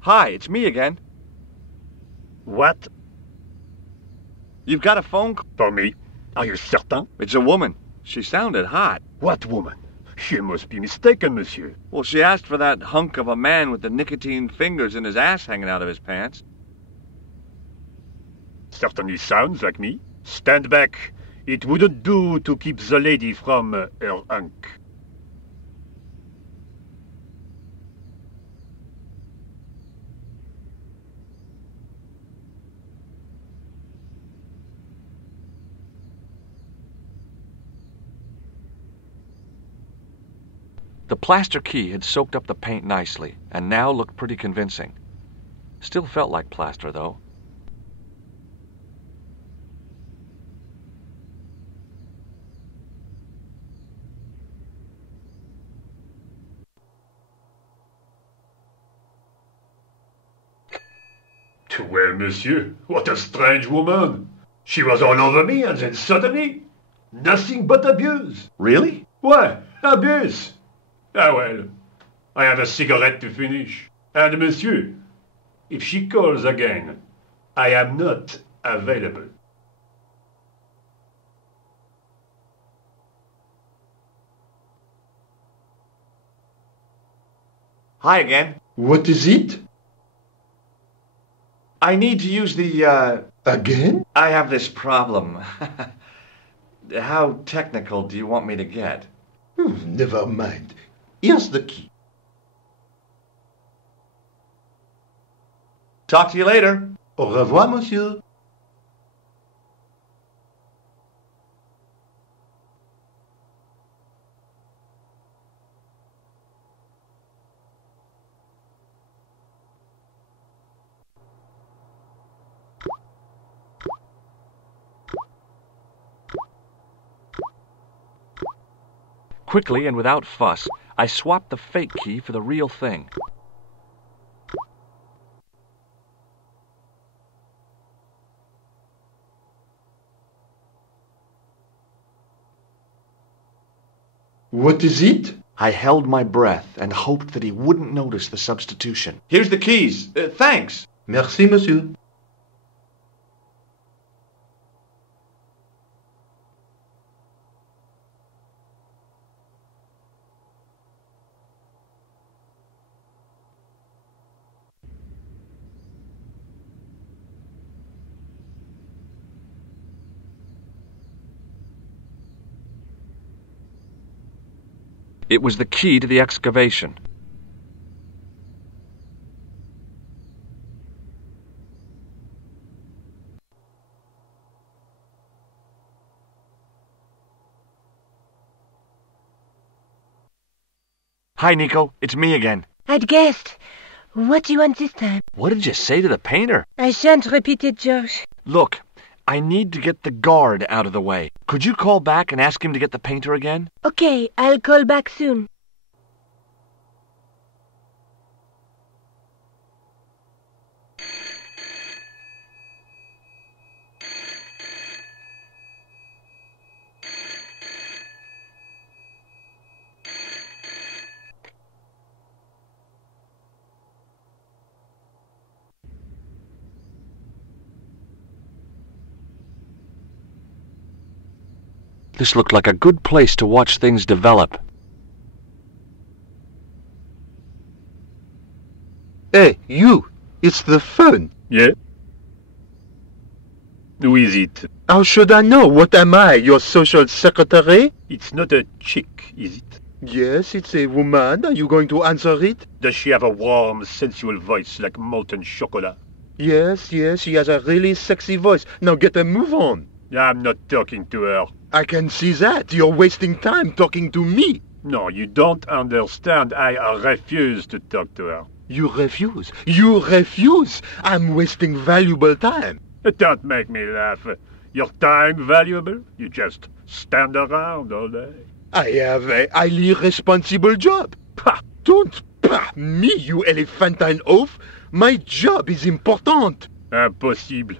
Hi, it's me again. What? You've got a phone call? For me? Are you certain? It's a woman. She sounded hot. What woman? She must be mistaken, monsieur. Well, she asked for that hunk of a man with the nicotine fingers and his ass hanging out of his pants. Certainly sounds like me. Stand back. It wouldn't do to keep the lady from her hunk. The plaster key had soaked up the paint nicely, and now looked pretty convincing. Still felt like plaster, though. Well, monsieur, what a strange woman. She was all over me, and then suddenly, nothing but abuse. Really? Why, abuse? Ah well, I have a cigarette to finish. And monsieur, if she calls again, I am not available. Hi again. What is it? I need to use the, Again? I have this problem. How technical do you want me to get? Never mind. Here's the key. Talk to you later. Au revoir, monsieur. Quickly and without fuss, I swapped the fake key for the real thing. What is it? I held my breath and hoped that he wouldn't notice the substitution. Here's the keys. Thanks. Merci, monsieur. It was the key to the excavation. Hi, Nico. It's me again. I'd guessed. What do you want this time? What did you say to the painter? I shan't repeat it, George. Look, I need to get the guard out of the way. Could you call back and ask him to get the painter again? Okay, I'll call back soon. This looked like a good place to watch things develop. Hey, you! It's the phone. Yeah? Who is it? How should I know? What am I, your social secretary? It's not a chick, is it? Yes, it's a woman. Are you going to answer it? Does she have a warm, sensual voice like molten chocolate? Yes, she has a really sexy voice. Now get a move on. I'm not talking to her. I can see that. You're wasting time talking to me. No, you don't understand. I refuse to talk to her. You refuse. You refuse. I'm wasting valuable time. Don't make me laugh. Your time valuable? You just stand around all day. I have a highly responsible job. Pah, don't pah me, you elephantine oaf. My job is important. Impossible.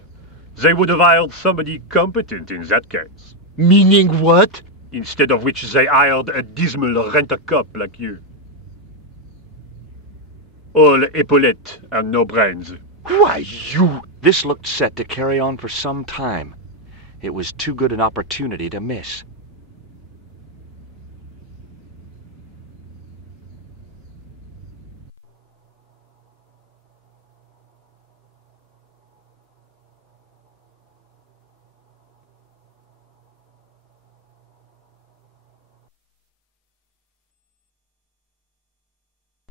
They would have hired somebody competent in that case. Meaning what? Instead of which they hired a dismal rent-a-cop like you. All epaulettes and no brains. Why, you... This looked set to carry on for some time. It was too good an opportunity to miss.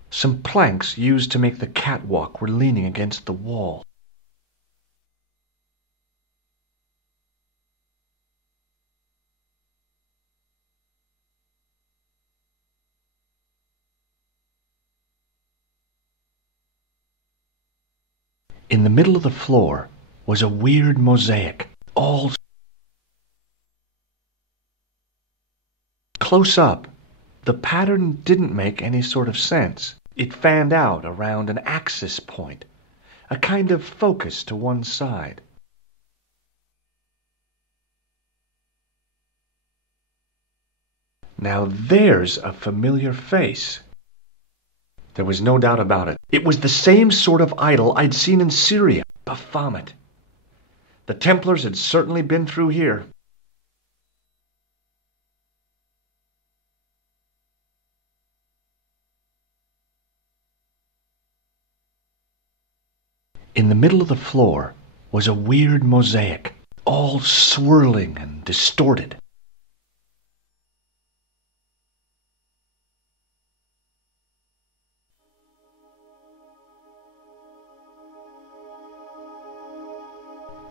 Some planks used to make the catwalk were leaning against the wall. In the middle of the floor was a weird mosaic, all close up. The pattern didn't make any sort of sense. It fanned out around an axis point, a kind of focus to one side. Now there's a familiar face. There was no doubt about it. It was the same sort of idol I'd seen in Syria, Baphomet. The Templars had certainly been through here. In the middle of the floor was a weird mosaic, all swirling and distorted.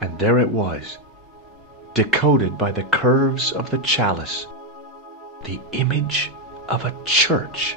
And there it was, decoded by the curves of the chalice, the image of a church.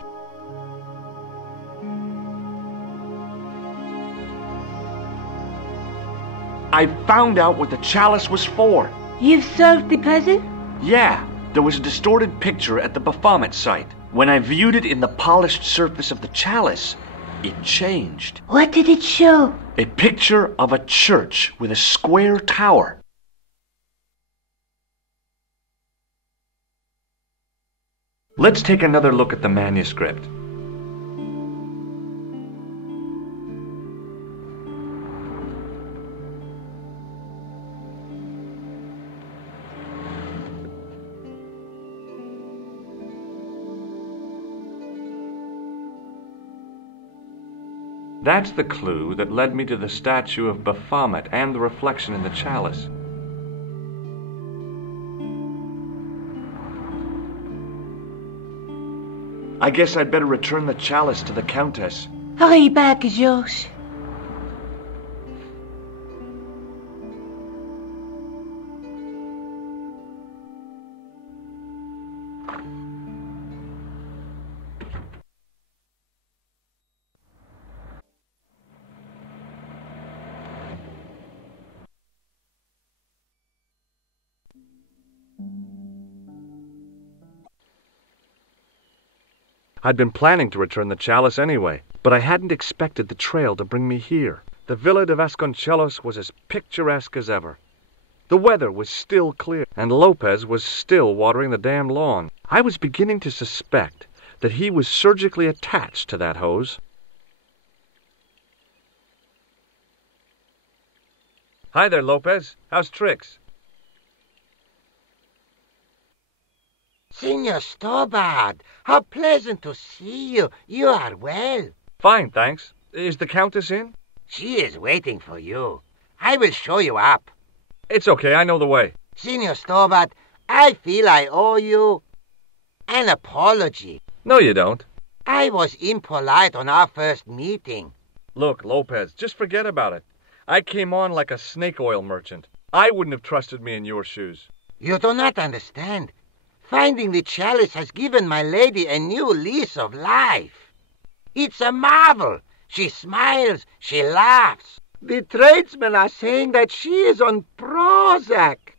I found out what the chalice was for. You've solved the puzzle? Yeah, there was a distorted picture at the Baphomet site. When I viewed it in the polished surface of the chalice, it changed. What did it show? A picture of a church with a square tower. Let's take another look at the manuscript. That's the clue that led me to the statue of Baphomet and the reflection in the chalice. I guess I'd better return the chalice to the Countess. Hurry back, Georges. I'd been planning to return the chalice anyway, but I hadn't expected the trail to bring me here. The Villa de Vasconcelos was as picturesque as ever. The weather was still clear, and Lopez was still watering the damn lawn. I was beginning to suspect that he was surgically attached to that hose. Hi there, Lopez. How's tricks? Senor Stobart, how pleasant to see you. You are well. Fine, thanks. Is the Countess in? She is waiting for you. I will show you up. It's okay, I know the way. Senor Stobart, I feel I owe you an apology. No, you don't. I was impolite on our first meeting. Look, Lopez, just forget about it. I came on like a snake oil merchant. I wouldn't have trusted me in your shoes. You do not understand. Finding the chalice has given my lady a new lease of life. It's a marvel. She smiles, she laughs. The tradesmen are saying that she is on Prozac.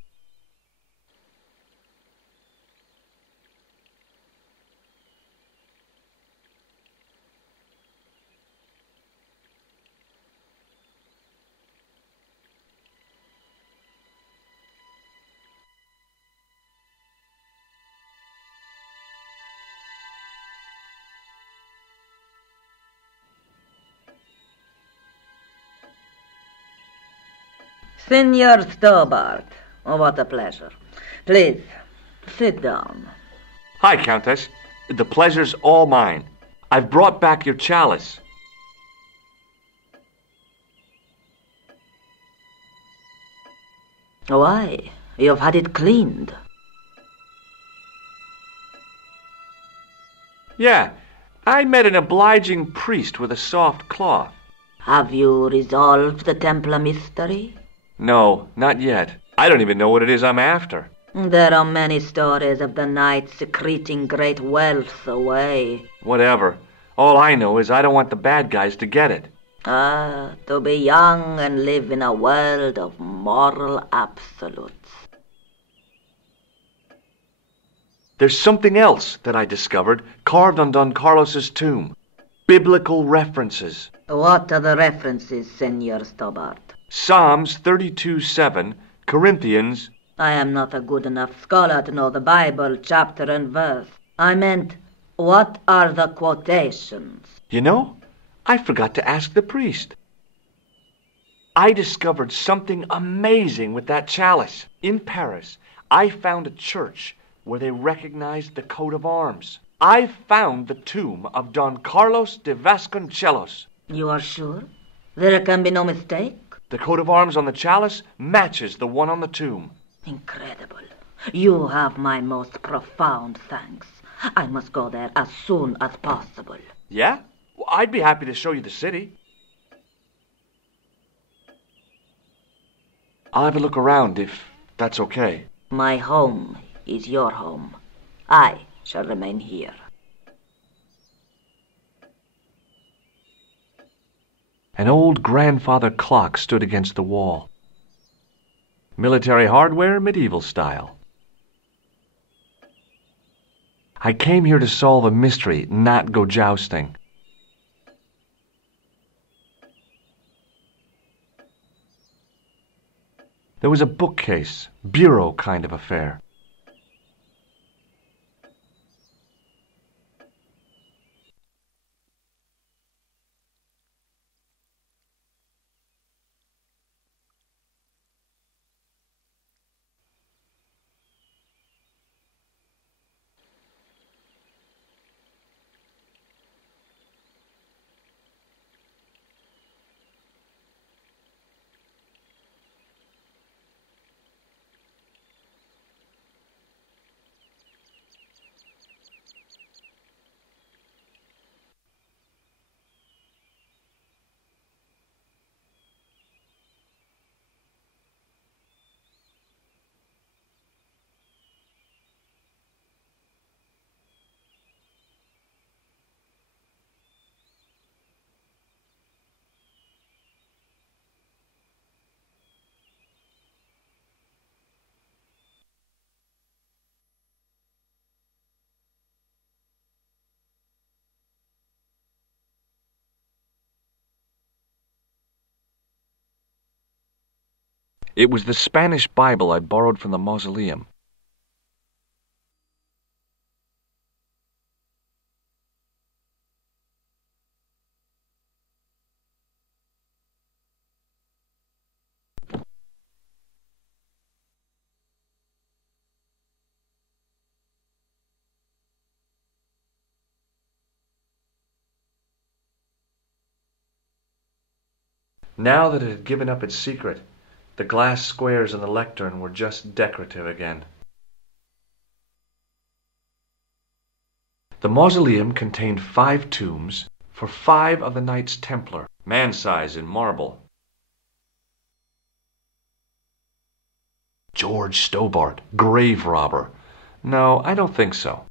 Senor Stobart, what a pleasure. Please, sit down. Hi, Countess. The pleasure's all mine. I've brought back your chalice. Why? You've had it cleaned. Yeah, I met an obliging priest with a soft cloth. Have you resolved the Templar mystery? No, not yet. I don't even know what it is I'm after. There are many stories of the knight secreting great wealth away. Whatever. All I know is I don't want the bad guys to get it. To be young and live in a world of moral absolutes. There's something else that I discovered carved on Don Carlos's tomb. Biblical references. What are the references, Senor Stobart? Psalms 32:7, Corinthians. I am not a good enough scholar to know the Bible chapter and verse. I meant, what are the quotations? You know, I forgot to ask the priest. I discovered something amazing with that chalice. In Paris, I found a church where they recognized the coat of arms. I found the tomb of Don Carlos de Vasconcelos. You are sure? There can be no mistake? The coat of arms on the chalice matches the one on the tomb. Incredible. You have my most profound thanks. I must go there as soon as possible. Yeah? Well, I'd be happy to show you the city. I'll have a look around if that's okay. My home is your home. I shall remain here. An old grandfather clock stood against the wall. Military hardware, medieval style. I came here to solve a mystery, not go jousting. There was a bookcase, bureau kind of affair. It was the Spanish Bible I borrowed from the mausoleum. Now that it had given up its secret, the glass squares in the lectern were just decorative again. The mausoleum contained 5 tombs for 5 of the Knights Templar, man-size in marble. George Stobart, grave robber. No, I don't think so.